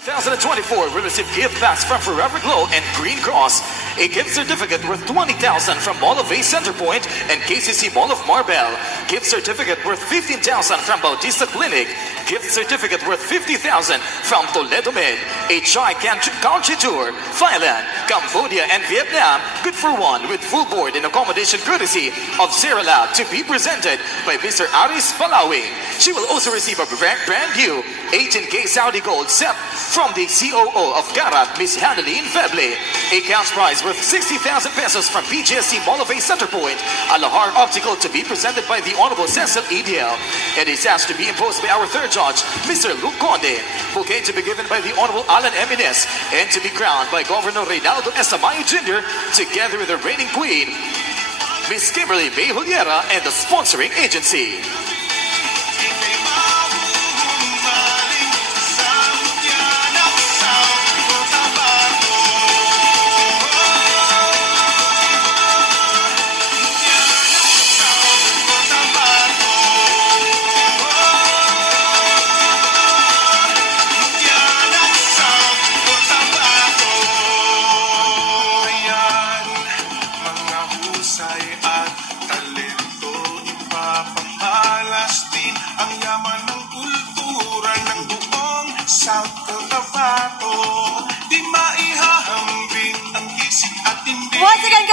2024 will receive gift packs from Forever Glow and Green Cross, a gift certificate worth 20,000 from Mall of A Centerpoint and KCC Mall of Marbel, gift certificate worth 15,000 from Bautista Clinic, gift certificate worth 50,000 from Toledo Med, a Chai Country Tour, Thailand, Cambodia, and Vietnam, good for one with full board and accommodation courtesy of Sarah Lab to be presented by Mr. Aris Palawing. She will also receive a brand new 18K Saudi Gold set from the COO of Garat, Miss Hadeline Feble. A cash prize worth 60,000 pesos from PGSC Mall of A Centerpoint, Alahar Optical to be presented by the Honorable Cecil EDL. It is asked to be imposed by our third judge, Mr. Luke Conde. Bouquet to be given by the Honorable Alan Emines and to be crowned by Governor Reynaldo Esamayo Jr. together with the reigning queen, Miss Kimberly May Juliera, and the sponsoring agency. At talento ipapamalas din ang yaman ng kultura ng buong South Cotabato. Di maihahambing ang isip at hindi. Once again,